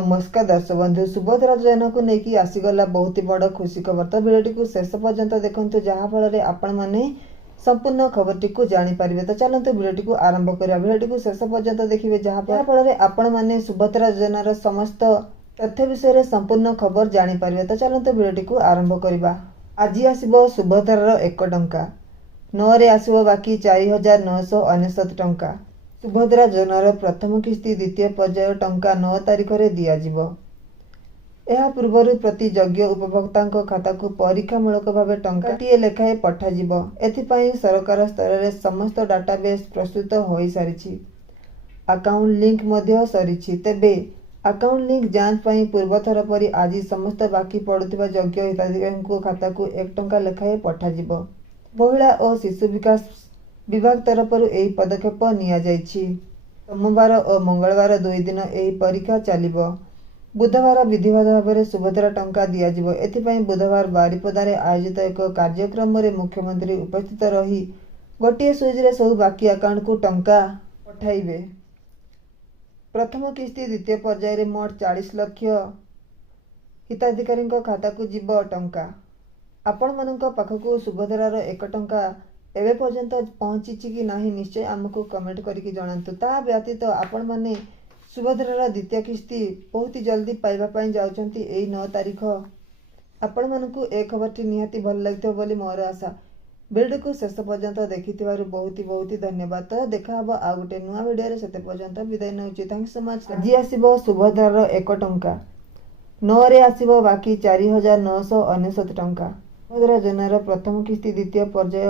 नमस्कार दर्शक बंधु सुभद्रा योजना को लेकिन आसीगला बहुत ही बड़ खुशी खबर। तो भिडियो को शेष पर्यंत देखंतु जहाँफल आपण मैंने संपूर्ण खबर को जानीपारे। तो चलते भिडियो को आरंभ करा। भिडियो को शेष पर्यंत देखिए जहाँफल आपण मैंने सुभद्रा योजनार समस्त तथ्य विषय संपूर्ण खबर जानीपारे। तो चलते भिडियो को आरंभ करवा। आज आसब सुभद्रार 1 टंका 9 आसब बाकी 4999 टंका। सुभद्रा योजनार प्रथम किस्ती द्वितीय पर्याय टंका 9 तारिख में दिज्व। यह पूर्व प्रति योग्य उपभोक्ता खाता को परीक्षामूलक भाव टंकाटे लेखाएं पठाଯିव। एथिपाई सरकार स्तर में समस्त डाटाबेस प्रस्तुत हो सारी। अकाउंट लिंक मध्य सरी। तेबे अकाउंट लिंक जांच पाई पूर्वथर परी आज समस्त बाकी पड़ुवा योग्य हिताधिकारी खाता को 1 टंका लेखाएं पठाजिव। महिला और शिशु विकास विभाग तरफ यही पदक्षेप नि सोमवार और मंगलवार 2 दिन यही परीक्षा चलिब। बुधवार विधिवत भाव में सुभद्रा टंका दिज्व। एथिपाई बुधवार बारिपदार आयोजित एक कार्यक्रम में मुख्यमंत्री उपस्थित रही गोटे सुइज्रे सब बाकी अकाउंट को टंका पठाइबे। प्रथम किस्ती द्वितीय पर्याय मोट 40 लाख हिताधिकारी खाता को जीव टंका। आपण मानक पाखक सुभद्रार 1 टंका एवं पर्यंत पहुँची कि नहीं निश्चय आमको कमेंट करके जनातु। ता व्यतीत आपण मैंने सुभद्रार द्वितीय किस्ती बहुत ही जल्दी पाइबापी जाउछंती 9 तारिख। आपण मानकु ए खबरटी निहाती भल लगिथो बोली मोर आशा। वीडियो को शेष पर्यंत देखिथिबारु बहुत ही धन्यवाद। तो देखा हबो आ गोटे नुआ वीडियो रे। सेते पर्यंत विदाय नउची। Thank you so much. आज आसीबो सुभद्रार 1 टंका 9 आसीबो बाकी 4999 टंका। सुभद्रा योजनार प्रथम किस्ती द्वितीय पर्याय